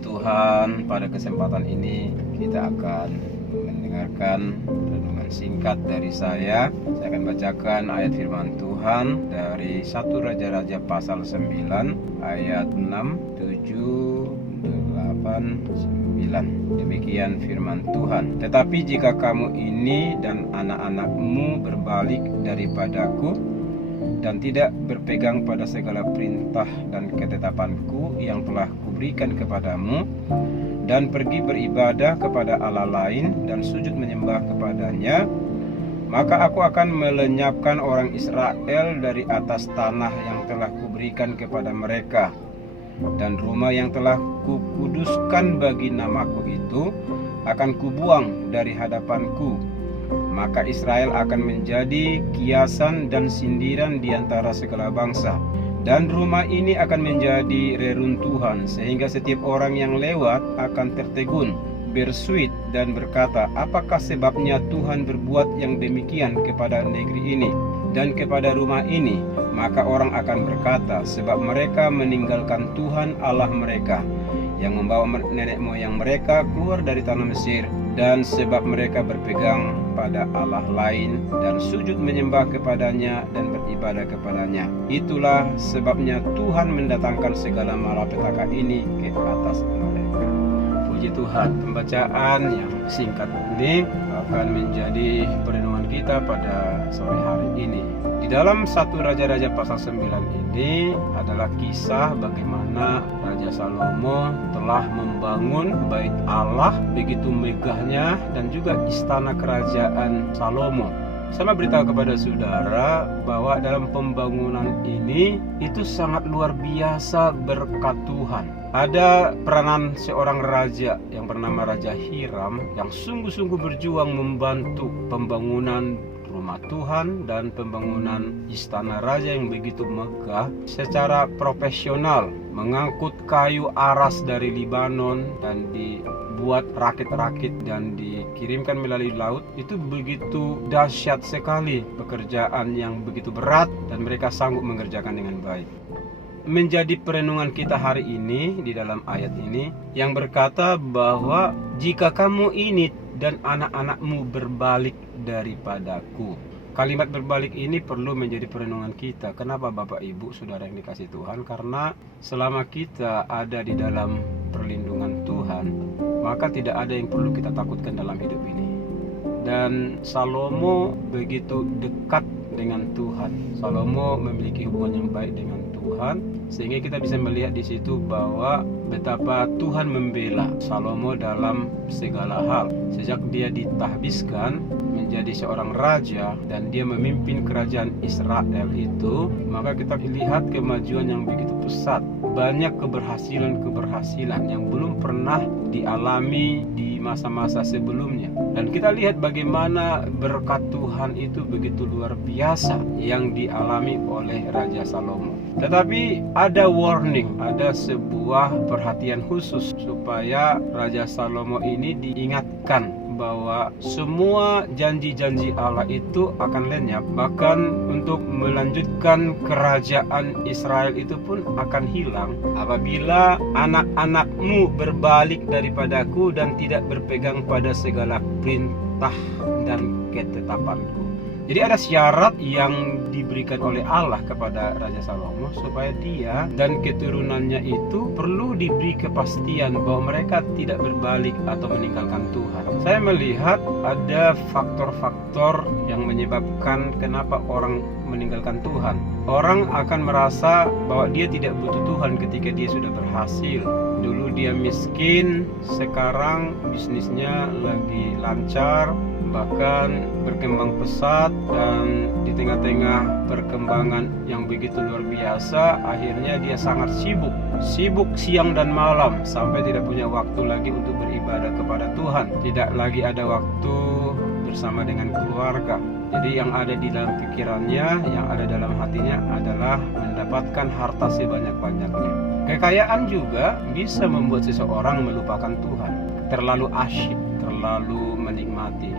Puji Tuhan, pada kesempatan ini kita akan mendengarkan renungan singkat dari saya. Saya akan bacakan ayat firman Tuhan dari 1 Raja-Raja pasal 9 ayat 6, 7, 8, 9. Demikian firman Tuhan. Tetapi jika kamu ini dan anak-anakmu berbalik daripadaku dan tidak berpegang pada segala perintah dan ketetapanku yang telah kuberikan kepadamu, dan pergi beribadah kepada Allah lain dan sujud menyembah kepadanya, maka aku akan melenyapkan orang Israel dari atas tanah yang telah kuberikan kepada mereka, dan rumah yang telah kukuduskan bagi namaku itu akan kubuang dari hadapanku. Maka Israel akan menjadi kiasan dan sindiran di antara segala bangsa, dan rumah ini akan menjadi reruntuhan, sehingga setiap orang yang lewat akan tertegun, bersuit dan berkata, apakah sebabnya Tuhan berbuat yang demikian kepada negeri ini dan kepada rumah ini? Maka orang akan berkata, sebab mereka meninggalkan Tuhan Allah mereka yang membawa nenek moyang mereka keluar dari tanah Mesir, dan sebab mereka berpegang pada Allah lain dan sujud menyembah kepadanya dan beribadah kepadanya. Itulah sebabnya Tuhan mendatangkan segala malapetaka ini ke atas mereka. Puji Tuhan, pembacaan yang singkat ini akan menjadi perenungan kita pada sore hari ini. Di dalam 1 Raja-Raja pasal 9 ini adalah kisah bagaimana Raja Salomo telah membangun bait Allah begitu megahnya, dan juga istana kerajaan Salomo. Saya beritahu kepada saudara bahwa dalam pembangunan ini itu sangat luar biasa berkat Tuhan. Ada peranan seorang raja yang bernama Raja Hiram yang sungguh-sungguh berjuang membantu pembangunan rumah Tuhan dan pembangunan istana raja yang begitu megah secara profesional, mengangkut kayu aras dari Libanon dan dibuat rakit-rakit dan dikirimkan melalui laut. Itu begitu dahsyat sekali, pekerjaan yang begitu berat, dan mereka sanggup mengerjakan dengan baik. Menjadi perenungan kita hari ini di dalam ayat ini yang berkata bahwa jika kamu ini dan anak-anakmu berbalik daripadaku. Kalimat berbalik ini perlu menjadi perenungan kita. Kenapa Bapak Ibu Saudara yang dikasihi Tuhan? Karena selama kita ada di dalam perlindungan Tuhan, maka tidak ada yang perlu kita takutkan dalam hidup ini. Dan Salomo begitu dekat dengan Tuhan. Salomo memiliki hubungan yang baik dengan Tuhan, sehingga kita bisa melihat di situ bahwa betapa Tuhan membela Salomo dalam segala hal. Sejak dia ditahbiskan menjadi seorang raja dan dia memimpin kerajaan Israel itu, maka kita lihat kemajuan yang begitu pesat. Banyak keberhasilan yang belum pernah dialami di masa-masa sebelumnya. Dan kita lihat bagaimana berkat Tuhan itu begitu luar biasa yang dialami oleh Raja Salomo. Tetapi ada warning, ada sebuah perhatian khusus supaya Raja Salomo ini diingatkan bahwa semua janji-janji Allah itu akan lenyap. Bahkan untuk melanjutkan kerajaan Israel itu pun akan hilang apabila anak-anakmu berbalik daripadaku dan tidak berpegang pada segala perintah dan ketetapanku. Jadi ada syarat yang diberikan oleh Allah kepada Raja Salomo supaya dia dan keturunannya itu perlu diberi kepastian bahwa mereka tidak berbalik atau meninggalkan Tuhan. Saya melihat ada faktor-faktor yang menyebabkan kenapa orang meninggalkan Tuhan. Orang akan merasa bahwa dia tidak butuh Tuhan ketika dia sudah berhasil. Dulu dia miskin, sekarang bisnisnya lagi lancar, bahkan berkembang pesat, dan di tengah-tengah perkembangan yang begitu luar biasa, akhirnya dia sangat sibuk siang dan malam sampai tidak punya waktu lagi untuk beribadah kepada Tuhan, tidak lagi ada waktu bersama dengan keluarga. Jadi yang ada di dalam pikirannya, yang ada dalam hatinya adalah mendapatkan harta sebanyak-banyaknya. Kekayaan juga bisa membuat seseorang melupakan Tuhan, terlalu asyik, terlalu menikmati.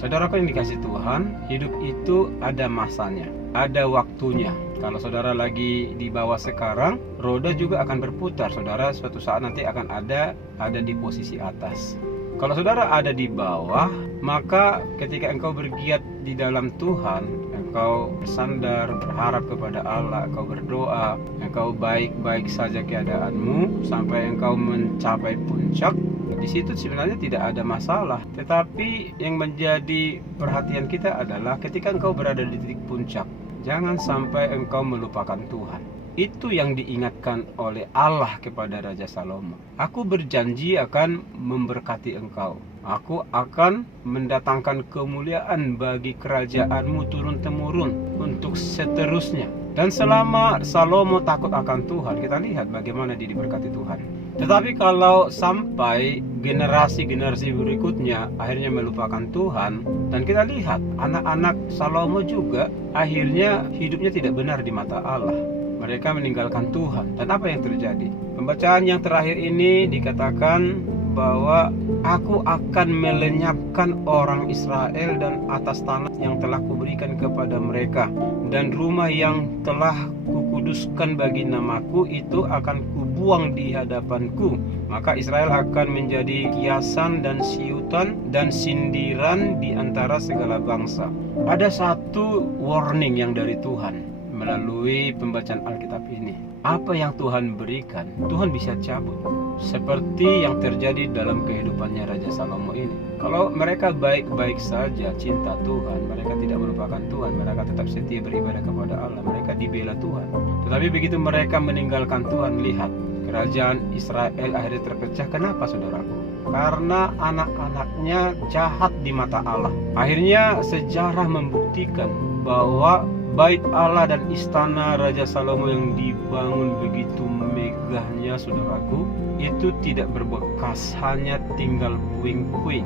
Saudaraku yang dikasih Tuhan, hidup itu ada masanya, ada waktunya. Kalau saudara lagi di bawah sekarang, roda juga akan berputar. Saudara suatu saat nanti akan ada di posisi atas. Kalau saudara ada di bawah, maka ketika engkau bergiat di dalam Tuhan, engkau bersandar, berharap kepada Allah, engkau berdoa, engkau baik-baik saja keadaanmu sampai engkau mencapai puncak. Di situ sebenarnya tidak ada masalah. Tetapi yang menjadi perhatian kita adalah ketika engkau berada di titik puncak, jangan sampai engkau melupakan Tuhan. Itu yang diingatkan oleh Allah kepada Raja Salomo. Aku berjanji akan memberkati engkau. Aku akan mendatangkan kemuliaan bagi kerajaanmu turun-temurun untuk seterusnya. Dan selama Salomo takut akan Tuhan, kita lihat bagaimana dia diberkati Tuhan. Tetapi kalau sampai generasi-generasi berikutnya akhirnya melupakan Tuhan, dan kita lihat anak-anak Salomo juga akhirnya hidupnya tidak benar di mata Allah. Mereka meninggalkan Tuhan. Dan apa yang terjadi? Pembacaan yang terakhir ini dikatakan bahwa aku akan melenyapkan orang Israel dan atas tanah yang telah kuberikan kepada mereka, dan rumah yang telah kukuduskan bagi namaku itu akan kubuang di hadapanku. Maka Israel akan menjadi kiasan dan siutan dan sindiran di antara segala bangsa. Ada satu warning yang dari Tuhan melalui pembacaan Alkitab ini. Apa yang Tuhan berikan, Tuhan bisa cabut. Seperti yang terjadi dalam kehidupannya Raja Salomo ini. Kalau mereka baik-baik saja cinta Tuhan, mereka tidak melupakan Tuhan, mereka tetap setia beribadah kepada Allah, mereka dibela Tuhan. Tetapi begitu mereka meninggalkan Tuhan, lihat, kerajaan Israel akhirnya terpecah. Kenapa, saudaraku? Karena anak-anaknya jahat di mata Allah. Akhirnya sejarah membuktikan bahwa bait Allah dan istana Raja Salomo yang dibangun begitu megahnya, saudaraku, itu tidak berbekas, hanya tinggal puing-puing.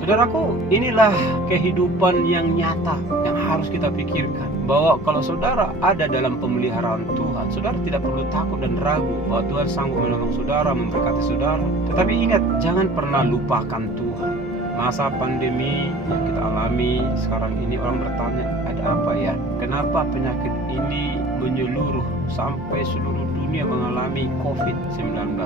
Saudaraku, inilah kehidupan yang nyata yang harus kita pikirkan. Bahwa kalau saudara ada dalam pemeliharaan Tuhan, saudara tidak perlu takut dan ragu bahwa Tuhan sanggup menolong saudara, memberkati saudara. Tetapi ingat, jangan pernah lupakan Tuhan. Masa pandemi yang kita alami sekarang ini, orang bertanya, ada apa ya? Kenapa penyakit ini menyeluruh sampai seluruh dunia mengalami COVID-19?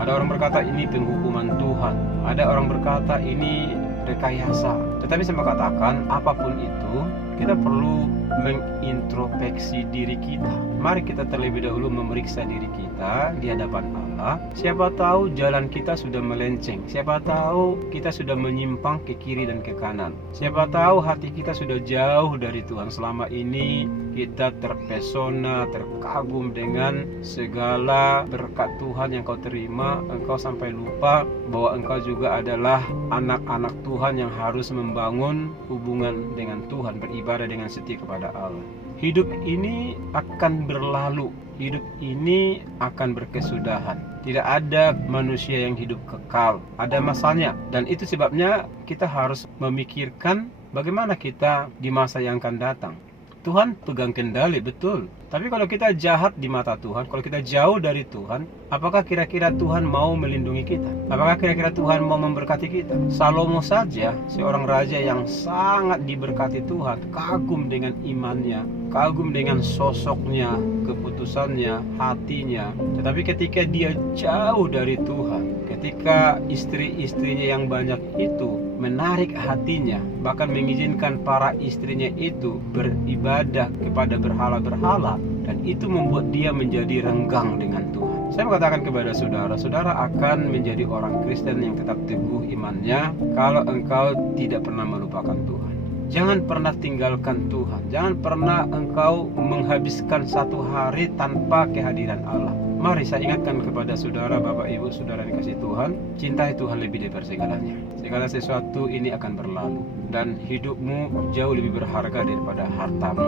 Ada orang berkata ini penghukuman Tuhan. Ada orang berkata ini rekayasa. Tetapi saya katakan, apapun itu, kita perlu mengintrospeksi diri kita. Mari kita terlebih dahulu memeriksa diri kita di hadapan Allah. Siapa tahu jalan kita sudah melenceng. Siapa tahu kita sudah menyimpang ke kiri dan ke kanan. Siapa tahu hati kita sudah jauh dari Tuhan. Selama ini kita terpesona, terkagum dengan segala berkat Tuhan yang kau terima. Engkau sampai lupa bahwa engkau juga adalah anak-anak Tuhan yang harus membangun hubungan dengan Tuhan, beribadah dengan setia kepada Allah. Hidup ini akan berlalu, hidup ini akan berkesudahan. Tidak ada manusia yang hidup kekal, ada masanya. Dan itu sebabnya kita harus memikirkan bagaimana kita di masa yang akan datang. Tuhan pegang kendali, betul. Tapi kalau kita jahat di mata Tuhan, kalau kita jauh dari Tuhan, apakah kira-kira Tuhan mau melindungi kita? Apakah kira-kira Tuhan mau memberkati kita? Salomo saja, seorang raja yang sangat diberkati Tuhan, kagum dengan imannya, kagum dengan sosoknya, keputusannya, hatinya. Tetapi ketika dia jauh dari Tuhan, ketika istri-istrinya yang banyak itu menarik hatinya, bahkan mengizinkan para istrinya itu beribadah kepada berhala-berhala, dan itu membuat dia menjadi renggang dengan Tuhan. Saya mengatakan kepada saudara, saudara akan menjadi orang Kristen yang tetap teguh imannya kalau engkau tidak pernah melupakan Tuhan. Jangan pernah tinggalkan Tuhan. Jangan pernah engkau menghabiskan satu hari tanpa kehadiran Allah. Mari saya ingatkan kepada saudara, Bapak Ibu, saudara yang dikasih Tuhan, cintai Tuhan lebih daripada segalanya. Segala sesuatu ini akan berlalu, dan hidupmu jauh lebih berharga daripada hartamu.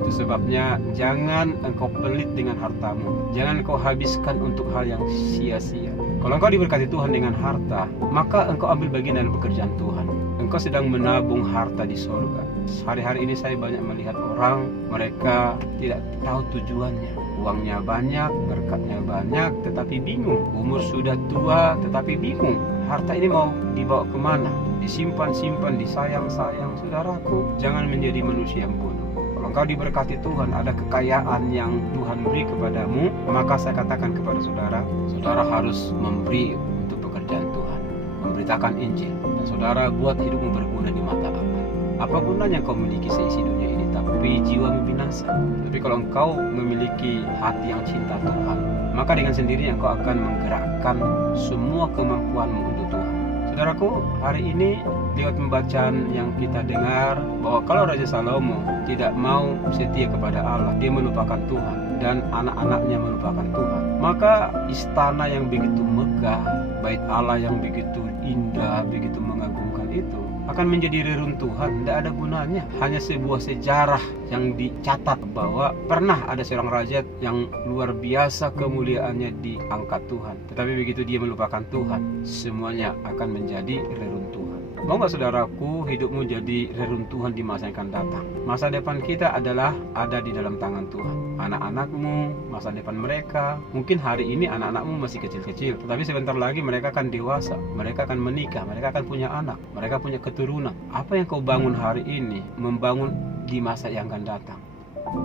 Itu sebabnya jangan engkau pelit dengan hartamu. Jangan engkau habiskan untuk hal yang sia-sia. Kalau engkau diberkati Tuhan dengan harta, maka engkau ambil bagian dalam pekerjaan Tuhan. Engkau sedang menabung harta di surga. Hari-hari ini saya banyak melihat orang, mereka tidak tahu tujuannya. Uangnya banyak, berkatnya banyak, tetapi bingung. Umur sudah tua, tetapi bingung. harta ini mau dibawa kemana? Disimpan-simpan, disayang-sayang. Saudaraku, jangan menjadi manusia yang bodoh. Kalau engkau diberkati Tuhan, ada kekayaan yang Tuhan beri kepadamu, maka saya katakan kepada saudara, saudara harus memberi untuk pekerjaan Tuhan, memberitakan Injil. Dan saudara buat hidupmu berguna di mata Allah. Apa gunanya kau memiliki seisi dunia ini tapi jiwamu binasa? Tapi kalau engkau memiliki hati yang cinta Tuhan, maka dengan sendirinya engkau akan menggerakkan semua kemampuanmu untuk Tuhan. Saudaraku, hari ini lewat pembacaan yang kita dengar bahwa kalau Raja Salomo tidak mau setia kepada Allah, dia melupakan Tuhan dan anak-anaknya melupakan Tuhan, maka istana yang begitu megah, bait Allah yang begitu indah, begitu mengagumkan itu akan menjadi reruntuhan, tidak ada gunanya. Hanya sebuah sejarah yang dicatat bahwa pernah ada seorang raja yang luar biasa kemuliaannya diangkat Tuhan, tetapi begitu dia melupakan Tuhan, semuanya akan menjadi reruntuhan. Mau gak saudaraku hidupmu jadi reruntuhan di masa yang akan datang? Masa depan kita adalah ada di dalam tangan Tuhan. Anak-anakmu, masa depan mereka, mungkin hari ini anak-anakmu masih kecil-kecil, tetapi sebentar lagi mereka akan dewasa, mereka akan menikah, mereka akan punya anak, mereka punya keturunan. Apa yang kau bangun hari ini, membangun di masa yang akan datang.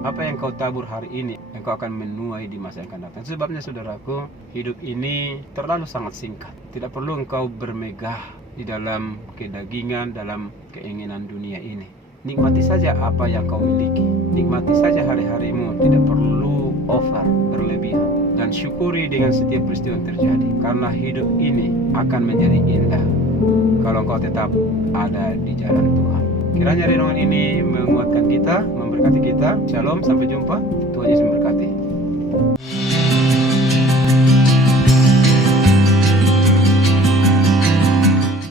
Apa yang kau tabur hari ini, yang kau akan menuai di masa yang akan datang. Sebabnya saudaraku, hidup ini terlalu sangat singkat. Tidak perlu engkau bermegah di dalam kedagingan, dalam keinginan dunia ini. Nikmati saja apa yang kau miliki. Nikmati saja hari-harimu, tidak perlu over, berlebihan. Dan syukuri dengan setiap peristiwa yang terjadi, karena hidup ini akan menjadi indah kalau engkau tetap ada di jalan Tuhan. Kiranya renungan ini menguatkan kita, memberkati kita. Shalom, sampai jumpa. Tuhan Yesus memberkati.